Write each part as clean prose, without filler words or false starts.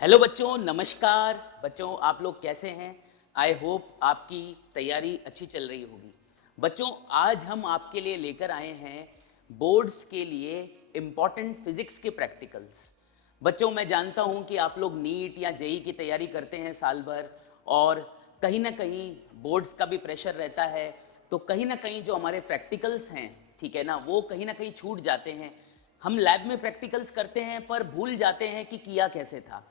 Hello बच्चों, नमस्कार। बच्चों, आप लोग कैसे हैं? आई होप आपकी तैयारी अच्छी चल रही होगी। बच्चों, आज हम आपके लिए लेकर आए हैं बोर्ड्स के लिए इम्पॉर्टेंट फिजिक्स के प्रैक्टिकल्स। बच्चों, मैं जानता हूं कि आप लोग नीट या जेई की तैयारी करते हैं साल भर, और कहीं ना कहीं बोर्ड्स का भी प्रेशर रहता है। तो कहीं ना कहीं जो हमारे प्रैक्टिकल्स हैं, ठीक है ना, वो कहीं ना कहीं छूट जाते हैं। हम लैब में प्रैक्टिकल्स करते हैं पर भूल जाते हैं कि किया कैसे था।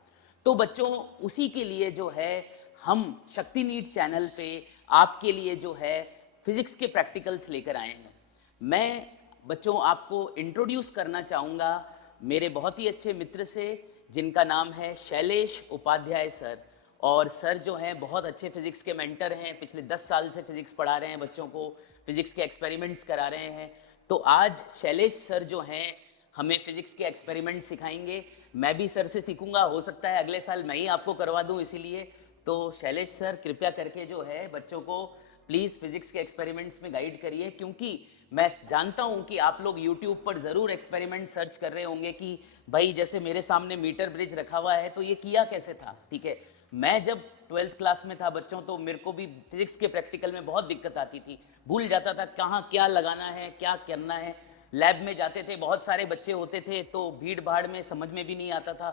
तो बच्चों, उसी के लिए जो है हम शक्ति नीट चैनल पे आपके लिए जो है फिजिक्स के प्रैक्टिकल्स लेकर आए हैं। मैं बच्चों आपको इंट्रोड्यूस करना चाहूँगा मेरे बहुत ही अच्छे मित्र से, जिनका नाम है शैलेश उपाध्याय सर। और सर जो हैं बहुत अच्छे फिजिक्स के मेंटर हैं, पिछले 10 साल से फिजिक्स पढ़ा रहे हैं बच्चों को, फिजिक्स के एक्सपेरिमेंट्स करा रहे हैं। तो आज शैलेश सर जो हैं हमें फिजिक्स के एक्सपेरिमेंट सिखाएंगे। मैं भी सर से सीखूंगा, हो सकता है अगले साल मैं ही आपको करवा दूं। इसीलिए तो शैलेश सर कृपया करके जो है बच्चों को प्लीज़ फिजिक्स के एक्सपेरिमेंट्स में गाइड करिए, क्योंकि मैं जानता हूं कि आप लोग यूट्यूब पर ज़रूर एक्सपेरिमेंट सर्च कर रहे होंगे कि भाई जैसे मेरे सामने मीटर ब्रिज रखा हुआ है तो ये किया कैसे था। ठीक है, मैं जब 12th क्लास में था बच्चों, तो मेरे को भी फिजिक्स के प्रैक्टिकल में बहुत दिक्कत आती थी, भूल जाता था कहाँ क्या लगाना है क्या करना है। लैब में जाते थे, बहुत सारे बच्चे होते थे, तो भीड़ भाड़ में समझ में भी नहीं आता था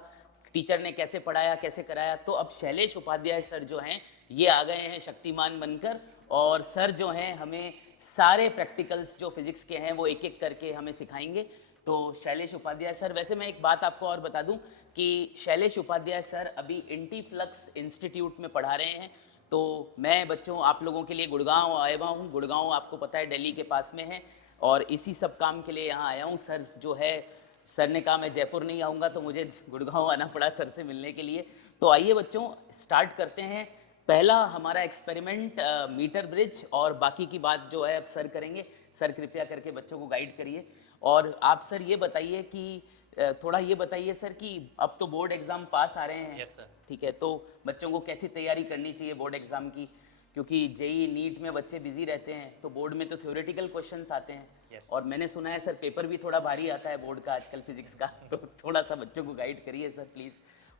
टीचर ने कैसे पढ़ाया कैसे कराया। तो अब शैलेश उपाध्याय सर जो हैं ये आ गए हैं शक्तिमान बनकर, और सर जो हैं हमें सारे प्रैक्टिकल्स जो फिजिक्स के हैं वो एक एक करके हमें सिखाएंगे। तो शैलेश उपाध्याय सर, वैसे मैं एक बात आपको और बता दूं कि शैलेश उपाध्याय सर अभी इंटीफ्लक्स इंस्टीट्यूट में पढ़ा रहे हैं। तो मैं बच्चों आप लोगों के लिए गुड़गांव आया हुआ हूँ। गुड़गांव आपको पता है दिल्ली के पास में है, और इसी सब काम के लिए यहाँ आया हूँ। सर जो है, सर ने कहा मैं जयपुर नहीं आऊँगा, तो मुझे गुड़गांव आना पड़ा सर से मिलने के लिए। तो आइए बच्चों स्टार्ट करते हैं। पहला हमारा एक्सपेरिमेंट मीटर ब्रिज, और बाकी की बात जो है अब सर करेंगे। सर कृपया करके बच्चों को गाइड करिए। और आप सर ये बताइए कि थोड़ा ये बताइए सर कि अब तो बोर्ड एग्ज़ाम पास आ रहे हैं। Yes sir. ठीक है, तो बच्चों को कैसी तैयारी करनी चाहिए बोर्ड एग्ज़ाम की, क्योंकि जेई नीट में बच्चे बिजी रहते हैं, तो बोर्ड में तो थ्योरेटिकल क्वेश्चंस आते हैं। यस। और मैंने सुना है सर पेपर भी थोड़ा भारी आता है बोर्ड का आजकल फिजिक्स का। तो थोड़ा सा बच्चों को गाइड करिए सर प्लीज़,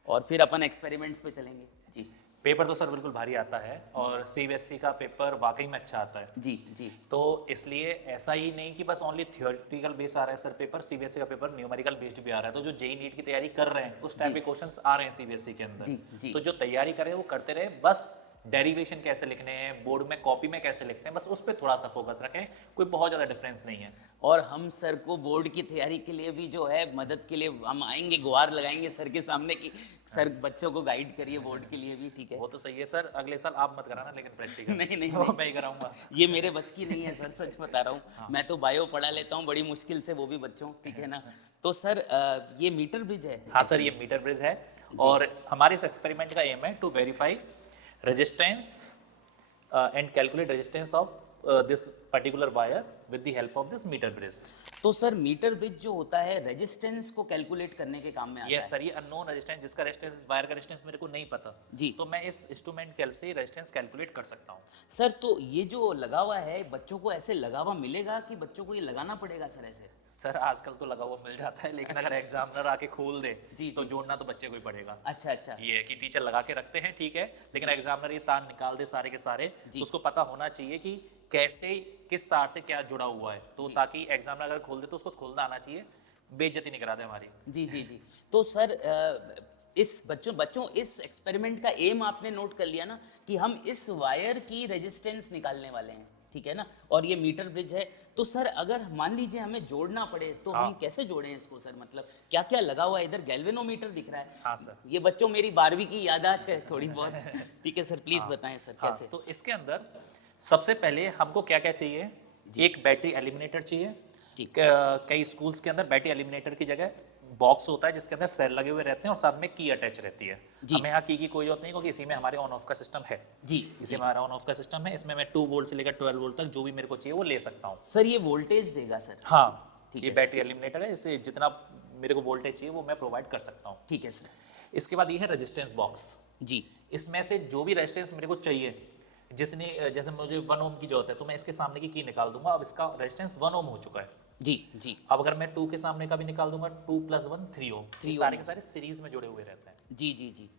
और फिर अपन एक्सपेरिमेंट्स पे चलेंगे। जी पेपर तो सर बिल्कुल भारी आता है और सीबीएसई का पेपर वाकई में अच्छा आता है। जी जी। तो इसलिए ऐसा ही नहीं कि बस ओनली थियोरेटिकल बेस आ रहा है सर पेपर, सीबीएसई का पेपर न्यूमेरिकल बेस्ड भी आ रहा है। तो जो जेई नीट की तैयारी कर रहे हैं उस टाइप जी के क्वेश्चंस आ रहे हैं सीबीएसई के अंदर। जी जी। तो जो तैयारी करें वो करते रहे, बस डेरिवेशन कैसे लिखने हैं बोर्ड में कॉपी में कैसे लिखते हैं बस उस पर थोड़ा सा फोकस रखें, कोई बहुत ज़्यादा डिफरेंस नहीं है। और हम सर को बोर्ड की तैयारी के लिए भी जो है मदद के लिए हम आएंगे, गुहार लगाएंगे सर के सामने कि सर बच्चों को गाइड करिए बोर्ड के लिए भी। ठीक है। वो तो सही है सर, अगले साल आप मत कराना लेकिन प्रैक्टिकल नहीं नहीं वो नहीं, मैं ही कराऊंगा। ये मेरे बस की नहीं है सर, सच बता रहा हूँ। हाँ मैं तो बायो पढ़ा लेता हूँ बड़ी मुश्किल से, वो भी बच्चों। ठीक है ना। तो सर ये मीटर ब्रिज है हाँ सर, एक्चुअली। ये मीटर ब्रिज है। जी और हमारे इस एक्सपेरिमेंट का एम है to verify resistance and calculate resistance of this particular wire with the help of this meter bridge. तो सर मीटर ब्रिज जो होता है रेजिस्टेंस को कैलकुलेट करने के काम में आता यस है। सर, ये अननोन रेजिस्टेंस, जिसका रेजिस्टेंस वायर का रेजिस्टेंस मेरे को नहीं पता, जी तो मैं इस इंस्ट्रूमेंट के हेल्प से रेजिस्टेंस कैलकुलेट कर सकता हूँ। सर, तो ये जो लगा हुआ है बच्चों को ऐसे लगा हुआ मिलेगा कि बच्चों को ये लगाना पड़ेगा सर ऐसे? सर आजकल तो लगा हुआ मिल जाता है, लेकिन अगर एग्जामिनर आके खोल दे जी तो जी। जोड़ना तो बच्चे को ही पड़ेगा। अच्छा अच्छा। ये है कि टीचर लगा के रखते हैं ठीक है, लेकिन एग्जामिनर ये तार निकाल दे सारे के सारे, जी तो उसको पता होना चाहिए कि कैसे किस तार से क्या जुड़ा हुआ है, तो जी ताकि एग्जामिनर अगर खोल दे तो उसको खोलना आना चाहिए, बेइज्जती नहीं करा दे हमारी। जी जी जी। तो सर इस बच्चों बच्चों इस एक्सपेरिमेंट का एम आपने नोट कर लिया ना, कि हम इस वायर की रेजिस्टेंस निकालने वाले हैं। ठीक है ना, और ये मीटर ब्रिज है। तो सर अगर मान लीजिए हमें जोड़ना पड़े तो हाँ हम कैसे जोड़ें इसको सर? मतलब क्या क्या लगा हुआ है? इधर गैल्वेनोमीटर दिख रहा है। हाँ सर। ये बच्चों मेरी 12वीं की याददाश्त है थोड़ी बहुत। ठीक है सर, प्लीज हाँ बताएं सर हाँ, कैसे। तो इसके अंदर सबसे पहले हमको क्या क्या चाहिए, जी एक बैटरी एलिमिनेटर चाहिए। ठीक। कई स्कूल्स के अंदर बैटरी एलिमिनेटर की जगह बॉक्स होता है जिसके अंदर सेल लगे हुए रहते हैं और साथ में की अटैच रहती है। जी हमें यहाँ की कोई जरूरत नहीं, क्योंकि इसी में हमारे ऑन ऑफ का सिस्टम है। जी इसी जी। में हमारा ऑन ऑफ का सिस्टम है, इसमें मैं 2 वोल्ट से लेकर 12 वोल्ट तक जो भी मेरे को चाहिए वो ले सकता हूँ। सर ये वोल्टेज देगा सर? हाँ, ठीक ये है बैटरी सर। एलिमिनेटर है, इससे जितना मेरे को वोल्टेज चाहिए वो मैं प्रोवाइड कर सकता हूँ। ठीक है सर। इसके बाद ये है रेजिस्टेंस बॉक्स। जी इसमें से जो भी रेजिस्टेंस मेरे को चाहिए, जितनी जैसे मुझे 1 ओम की जरूरत है तो मैं इसके सामने की निकाल दूंगा। अब इसका रेजिस्टेंस 1 ओम हो चुका है। जी जी अब अगर मैं 2 के सामने का भी निकाल दूंगा, 2 + 1 3 ओम, 3 सारे के ohms। सारे सीरीज में जुड़े हुए रहते हैं। जी जी जी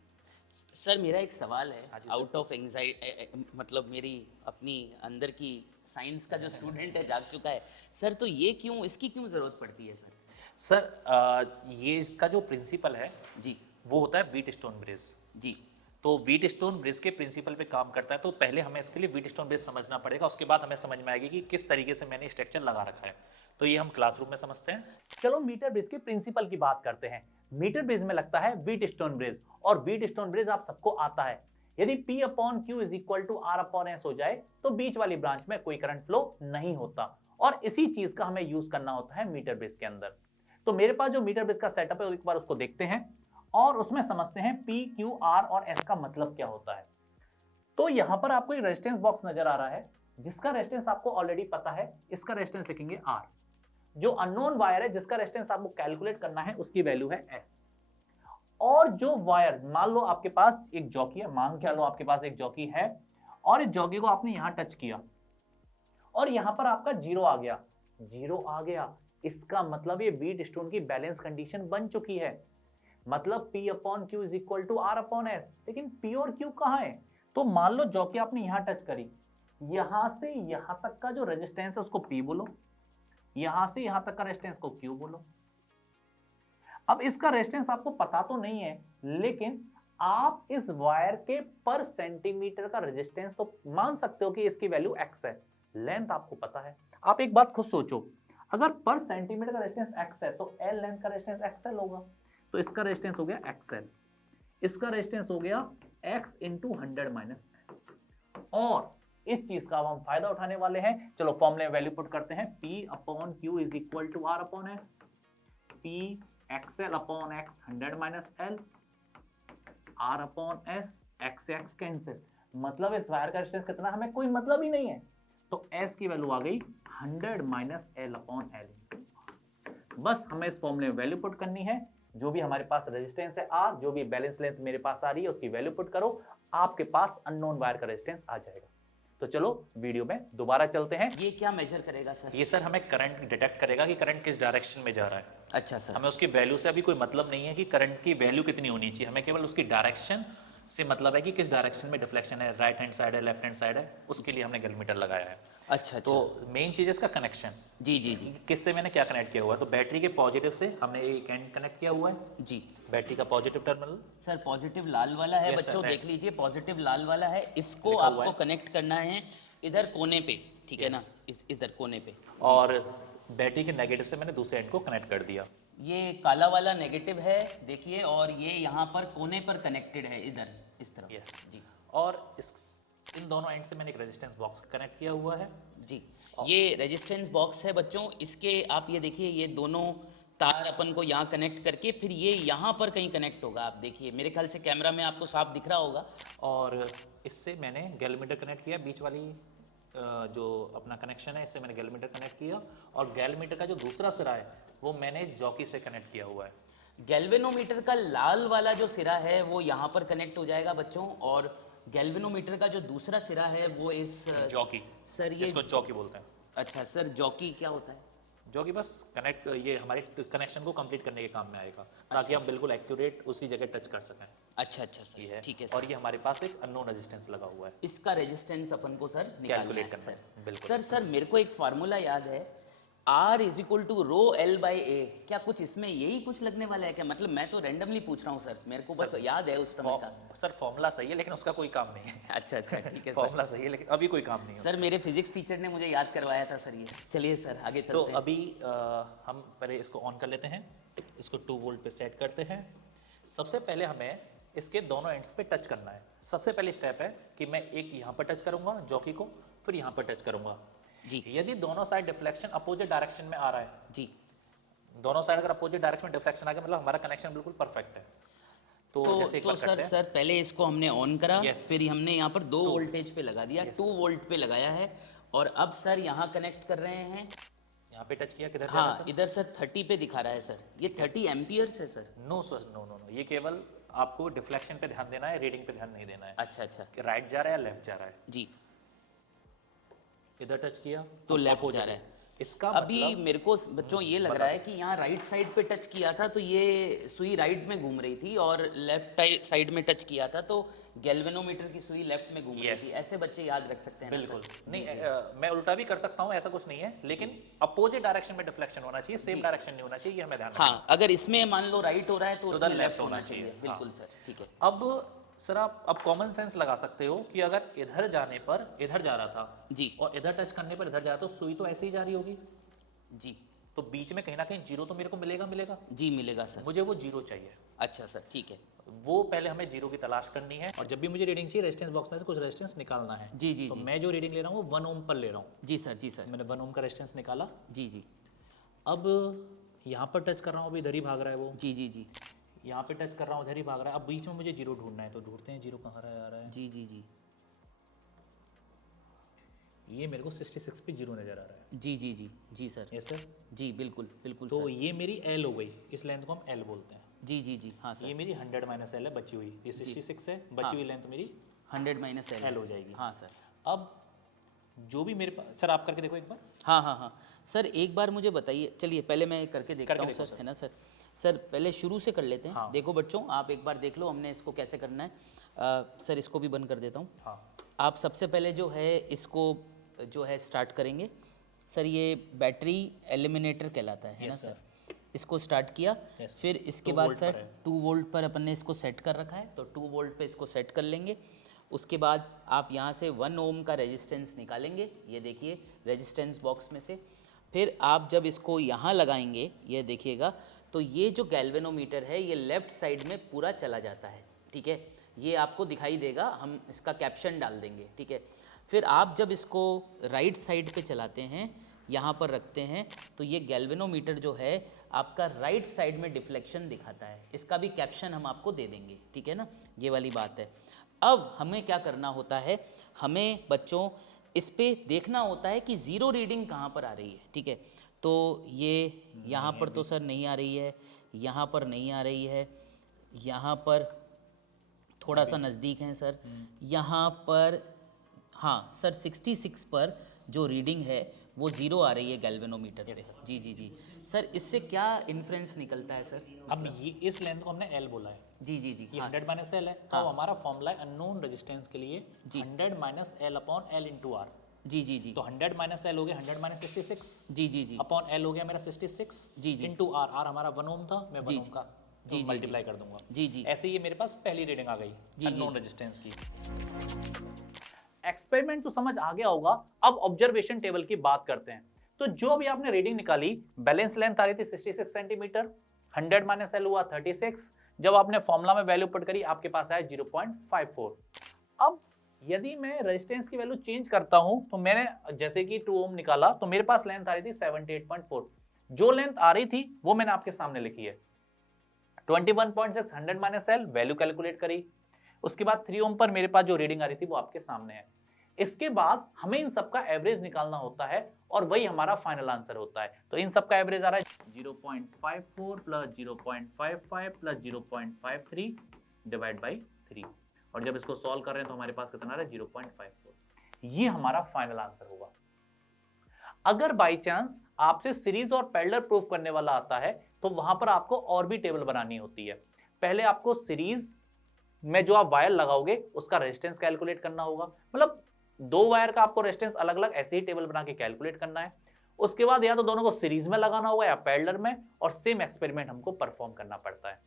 सर मेरा एक सवाल है, हाँ जी, आउट ऑफ एंजाइटी, मतलब मेरी अपनी अंदर की साइंस का जो स्टूडेंट है जाग चुका है सर, तो ये क्यों, इसकी क्यों ज़रूरत पड़ती है सर? सर ये इसका जो प्रिंसिपल है जी वो होता है व्हीट स्टोन ब्रिज। जी तो व्हीट स्टोन ब्रिज के प्रिंसिपल पे काम करता है, तो पहले हमें इसके लिए व्हीट स्टोन ब्रिज समझना पड़ेगा, उसके बाद हमें समझ में आएगी कि किस तरीके से मैंने स्ट्रक्चर लगा रखा है। तो ये हम क्लासरूम में समझते हैं। चलो मीटर ब्रिज के प्रिंसिपल की बात करते हैं। मीटर ब्रिज में लगता है व्हीट स्टोन ब्रिज, और व्हीट स्टोन ब्रिज आप सबको आता है। यदि P/Q = R/S हो जाए तो बीच वाली ब्रांच में कोई करंट फ्लो नहीं होता, और इसी चीज का हमें यूज करना होता है मीटर ब्रिज के अंदर। तो मेरे पास जो मीटर ब्रिज का सेटअप है एक बार उसको देखते हैं और उसमें समझते हैं P, Q, R और S का मतलब क्या होता है। तो यहां पर आपको एक रेजिस्टेंस बॉक्स नजर आ रहा है जिसका रेजिस्टेंस आपको ऑलरेडी पता है। इसका रेजिस्टेंस लिखेंगे R। जो अननोन वायर है जिसका रेजिस्टेंस आपको कैलकुलेट करना है उसकी वैल्यू है S। और जो वायर, मान लो आपके पास एक जॉकी है, मान के लो आपके पास एक जॉकी है और इस जॉकी को आपने यहां टच किया और यहां पर आपका जीरो आ गया, जीरो आ गया, इसका मतलब ये व्हीट स्टोन की बैलेंस कंडीशन बन चुकी है। मतलब P/Q = R/S। लेकिन P और Q कहां है? तो मान लो जॉकी आपने यहां टच करी, यहां से यहां तक का जो रेजिस्टेंस है उसको P बोलो, यहां से यहां तक का रेजिस्टेंस को Q बोलो। अब इसका रेजिस्टेंस आपको पता तो नहीं है, लेकिन आप इस वायर के पर सेंटीमीटर का रेजिस्टेंस तो मान सकते हो कि इसकी वैल्यू x है। लेंथ आपको पता है। आप एक बात खुद सोचो, अगर पर सेंटीमीटर का रेजिस्टेंस x है तो L लेंथ का रेजिस्टेंस XL होगा। तो इसका रेजिस्टेंस हो गया XL, इसका रेजिस्टेंस हो गया x × 100 - और इस चीज का अब हम फायदा उठाने वाले हैं। चलो फॉर्मूले में वैल्यू पुट करते हैं। P/Q = R/S, P XL/X 100 - L, R/S, X cancel. मतलब इस वायर का रेजिस्टेंस कितना हमें कोई मतलब ही नहीं है, तो S की वैल्यू आ गई 100 - L/L। बस हमें इस फॉर्मूले में वैल्यू पुट करनी है। जो भी हमारे पास रेजिस्टेंस है R, जो भी बैलेंस लेंथ मेरे पास आ रही है उसकी वैल्यू पुट करो, आपके पास अननोन वायर का रेजिस्टेंस आ जाएगा। तो चलो वीडियो में दोबारा चलते हैं। ये क्या मेजर करेगा सर? ये सर हमें करंट डिटेक्ट करेगा कि करंट किस डायरेक्शन में जा रहा है। अच्छा सर। हमें उसकी वैल्यू से अभी कोई मतलब नहीं है कि करंट की वैल्यू कितनी होनी चाहिए, हमें केवल उसकी डायरेक्शन से मतलब है कि किस डायरेक्शन में डिफ्लेक्शन है, राइट हैंड साइड है, लेफ्ट हैंड साइड है, उसके लिए हमने गैल्वेमीटर लगाया है। अच्छा तो मेन चीज है इसका कनेक्शन। जी जी जी किससे मैंने क्या कनेक्ट किया हुआ है, तो बैटरी के पॉजिटिव से हमने एक एंड कनेक्ट किया हुआ है, जी बैटरी का पॉजिटिव टर्मिनल। सर पॉजिटिव लाल वाला है Yes, sir, बच्चों, right. देख लीजिए पॉजिटिव लाल वाला है, इसको लिखा हुआ आपको है। कनेक्ट करना है इधर कोने पे, ठीक है ना, Yes. इधर कोने पे। और बैटरी के नेगेटिव से मैंने दूसरे एंड को कनेक्ट कर दिया। ये काला वाला नेगेटिव है देखिए, और ये यहाँ पर कोने पर कनेक्टेड है इधर इस तरफ। यस जी और इन दोनों एंड से मैंने एक रेजिस्टेंस बॉक्स कनेक्ट किया हुआ है। जी ये रेजिस्टेंस बॉक्स है बच्चों, इसके आप ये देखिए, ये दोनों तार अपन को यहाँ कनेक्ट करके फिर ये यहाँ पर कहीं कनेक्ट होगा। आप देखिए, मेरे ख्याल से कैमरा में आपको साफ दिख रहा होगा। और इससे मैंने गैल्वेमीटर कनेक्ट किया, बीच वाली जो अपना कनेक्शन है इससे मैंने गैल्वेमीटर कनेक्ट किया, और गैल्वेमीटर का जो दूसरा सिरा है वो मैंने जॉकी से कनेक्ट किया हुआ है। गैल्वेनोमीटर का लाल वाला जो सिरा है वो यहाँ पर कनेक्ट हो जाएगा बच्चों, और गैल्वेनोमीटर का जो दूसरा सिरा है वो इस जॉकी, सर ये इसको जॉकी बोलते हैं। अच्छा सर, जॉकी क्या होता है? जॉकी बस कनेक्ट, ये हमारे कनेक्शन को कंप्लीट करने के काम में आएगा, ताकि हम बिल्कुल एक्यूरेट उसी जगह टच कर सकें। अच्छा अच्छा सर, ये है, ठीक है और सर। ये हमारे पास एक अननोन रेजिस्टेंस लगा हुआ है, इसका रेजिस्टेंस अपन को सर निकालना कैलकुलेट है करना सर। है। बिल्कुल सर सर मेरे को एक फार्मूला याद है, R = ρL/A। क्या कुछ इसमें यही कुछ लगने वाला है क्या? मतलब मैं तो रैंडमली पूछ रहा हूँ सर, मेरे को बस याद है उस समय का। सर फॉर्मूला सही है लेकिन उसका कोई काम नहीं है। अच्छा अच्छा ठीक है सर। फॉर्मूला सही है लेकिन अभी कोई काम नहीं है। सर मेरे फिजिक्स टीचर ने मुझे याद करवाया था सर ये। चलिए सर आगे तो चलते हैं। अभी हम पहले इसको ऑन कर लेते हैं, इसको 2 वोल्ट पे सेट करते हैं। सबसे पहले हमें इसके दोनों एंड्स पे टच करना है। सबसे पहले स्टेप है कि मैं एक यहाँ पर टच करूंगा जॉकी को, फिर यहाँ पर टच करूंगा जी यदि दोनों साइड डिफ्लेक्शन अपोजिट डायरेक्शन में आ रहा है, जी दोनों साइड अगर अपोजिट डायरेक्शन में डिफ्लेक्शन आ गया मतलब हमारा कनेक्शन बिल्कुल परफेक्ट है। तो जैसे एक बार सर करते हैं। सर पहले इसको हमने ऑन करा, Yes. फिर हमने यहाँ पर 2 वोल्टेज पे लगा दिया, 2 वोल्ट पे लगाया है, और अब सर यहाँ कनेक्ट कर रहे हैं। यहाँ पे टच किया, किधर हाँ इधर सर 30 पे दिखा रहा है सर, ये 30 एम्पियर्स है sir. No sir, no no no, ये केवल आपको डिफ्लेक्शन पे ध्यान देना है, रीडिंग पे ध्यान नहीं देना है। अच्छा अच्छा कि राइट जा रहा है या लेफ्ट जा रहा है। जी, इधर टच किया तो लेफ्ट opposite जा रहा है। इसका अभी मतलब मेरे को बच्चों ये लग रहा है कि यहाँ राइट साइड पे टच किया था तो ये सुई राइट में घूम रही थी, और लेफ्ट साइड में टच किया था तो गैल्वेनोमीटर की सुई लेफ्ट में घूम रही थी। ऐसे बच्चे याद रख सकते हैं ना बिल्कुल सर? नहीं, मैं उल्टा भी कर सकता हूँ, ऐसा कुछ नहीं है, लेकिन अपोजिट डायरेक्शन में डिफ्लेक्शन होना चाहिए, सेम डायरेक्शन नहीं होना चाहिए, ये हमें ध्यान रखना है। हाँ, अगर इसमें मान लो राइट हो रहा है तो तो उसमें उधर लेफ्ट होना चाहिए। बिल्कुल सर, ठीक है। अब सर आप अब कॉमन सेंस लगा सकते हो कि अगर इधर जाने पर इधर जा रहा था जी और इधर टच करने पर इधर जा रहा था, तो सुई तो ऐसे ही जा रही होगी, जी तो बीच में कहीं ना कहीं जीरो तो मेरे को मिलेगा, जी, मिलेगा सर। मुझे वो जीरो चाहिए। अच्छा सर, ठीक है। वो पहले हमें जीरो की तलाश करनी है, और जब भी मुझे रीडिंग चाहिए रेजिस्टेंस बॉक्स में से कुछ रेजिस्टेंस निकालना है। जी जी तो जी मैं जो रीडिंग ले रहा हूँ वो 1 ओम पर ले रहा हूँ। जी सर, जी सर। मैंने 1 ओम का रेजिस्टेंस निकाला। जी जी अब यहाँ पर टच कर रहा हूँ, अभी इधर ही भाग रहा है वो, जी जी जी यहाँ पे टच कर रहा हूँ, इधर ही भाग रहा है। अब बीच में मुझे जीरो ढूंढना है, तो ढूंढते हैं जीरो कहाँ रहा है। जी जी जी ये मेरे को 66 पे जीरो नजर आ रहा है। जी जी जी जी सर। Yes sir. जी बिल्कुल बिल्कुल तो सर। ये मेरी एल हो गई, इस लेंथ को हम एल बोलते हैं। जी जी जी, हाँ सर। ये मेरी 100 माइनस एल है बची हुई, ये 66 है, बची हुई लेंथ मेरी 100 माइनस एल हो जाएगी। हाँ सर। अब जो भी मेरे पास, सर आप करके देखो एक बार। हाँ हाँ हाँ सर, एक बार मुझे बताइए। चलिए पहले मैं करके देखता करके हूँ देखो सर, सर। है ना सर? सर पहले शुरू से कर लेते हैं। हाँ। देखो बच्चों, आप एक बार देख लो हमने इसको कैसे करना है। सर इसको भी बंद कर देता हूँ। हाँ आप सबसे पहले जो है इसको जो है स्टार्ट करेंगे। सर ये बैटरी एलिमिनेटर कहलाता है ना Yes, सर? इसको स्टार्ट किया। Yes, फिर इसके 2 बाद वोल्ट सर पर है। 2 वोल्ट पर अपन ने इसको सेट कर रखा है, तो 2 वोल्ट पे इसको सेट कर लेंगे। उसके बाद आप यहाँ से 1 ओम का रेजिस्टेंस निकालेंगे, ये देखिए रेजिस्टेंस बॉक्स में से। फिर आप जब इसको यहाँ लगाएंगे, ये देखिएगा, तो ये जो गैल्वेनोमीटर है ये लेफ़्ट साइड में पूरा चला जाता है, ठीक है? ये आपको दिखाई देगा, हम इसका कैप्शन डाल देंगे, ठीक है? फिर आप जब इसको राइट साइड पे चलाते हैं, यहाँ पर रखते हैं, तो ये गैल्वेनोमीटर जो है आपका राइट साइड में डिफ्लेक्शन दिखाता है। इसका भी कैप्शन हम आपको दे देंगे, ठीक है ना? ये वाली बात है। अब हमें क्या करना होता है, हमें बच्चों इस पे देखना होता है कि ज़ीरो रीडिंग कहाँ पर आ रही है, ठीक है? तो ये यहाँ पर तो सर नहीं आ रही है, यहाँ पर नहीं आ रही है, यहाँ पर थोड़ा सा नज़दीक है सर, यहाँ पर हाँ सर 66 पर जो रीडिंग है वो ज़ीरो आ रही है गैल्वेनोमीटर पे। जी जी जी सर, इससे क्या इन्फ्रेंस निकलता है सर? अब ये इस लेंथ को हमने एल बोला है, जी जी जी ये हाँ 100 माइनस एल है, तो हाँ। हमारा फॉर्मूला है अननोन रेजिस्टेंस के लिए जी। 100 minus L upon L into R. जी जी जी तो 100 माइनस एल हो गया 100 माइनस 66 जी जी जी अपॉन एल हो गया मेरा 66 जी जी इंटू आर। आर हमारा 1 ओम था, मैं 1 जी ओम जी। का जी जी मल्टीप्लाई कर दूंगा। जी जी ऐसे ही ये मेरे पास पहली रीडिंग आ गई जी, अननोन जी। रेजिस्टेंस की। एक्सपेरिमेंट तो समझ आ गया होगा, अब ऑब्जर्वेशन टेबल की बात करते हैं। तो जो भी आपने रीडिंग निकाली, बैलेंस लेंथ आ रही थी 66 सेंटीमीटर, 100 माइनस एल हुआ 36, जब आपने फॉर्मूला में वैल्यू पुट करी आपके पास आया 0.54। अब यदि मैं रेजिस्टेंस की वैल्यू चेंज करता हूं, तो मैंने जैसे कि 2 ओम निकाला तो मेरे पास लेंथ आ रही थी 78.4। जो लेंथ आ रही थी वो मैंने आपके सामने लिखी है 21.6, 100 माइनस एल, वैल्यू कैलकुलेट करी। उसके बाद 3 ओम पर मेरे पास जो रीडिंग आ रही थी वो आपके सामने है। इसके बाद हमें इन सबका एवरेज निकालना होता है और वही हमारा फाइनल आंसर होता है। तो इन सबका एवरेज आ रहा है 0.54 प्लस 0.55 प्लस 0.53 डिवाइड बाई 3, और जब इसको सॉल्व कर रहे हैं तो हमारे पास कितना आ रहा है 0.54। ये हमारा फाइनल आंसर होगा। अगर बाई चांस आपसे सीरीज और पैरेलल प्रूफ करने वाला आता है तो वहां पर आपको और भी टेबल बनानी होती है। पहले आपको सीरीज में जो आप वायर लगाओगे उसका रेजिस्टेंस कैलकुलेट करना होगा, मतलब 2 वायर का आपको रेजिस्टेंस अलग अलग ऐसे ही टेबल बना के कैलकुलेट करना है। उसके बाद या तो दोनों को सीरीज में लगाना होगा या पैरेलल में, और सेम एक्सपेरिमेंट हमको परफॉर्म करना पड़ता है।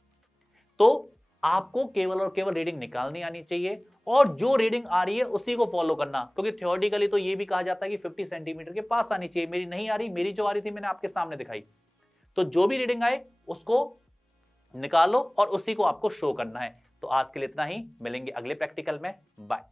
तो आपको केवल और केवल रीडिंग निकालनी आनी चाहिए और जो रीडिंग आ रही है उसी को फॉलो करना, क्योंकि थ्योरेटिकली तो ये भी कहा जाता है कि 50 सेंटीमीटर के पास आनी चाहिए। मेरी नहीं आ रही, मेरी जो आ रही थी मैंने आपके सामने दिखाई। तो जो भी रीडिंग आए उसको निकालो और उसी को आपको शो करना है। तो आज के लिए इतना ही, मिलेंगे अगले प्रैक्टिकल में। बाय।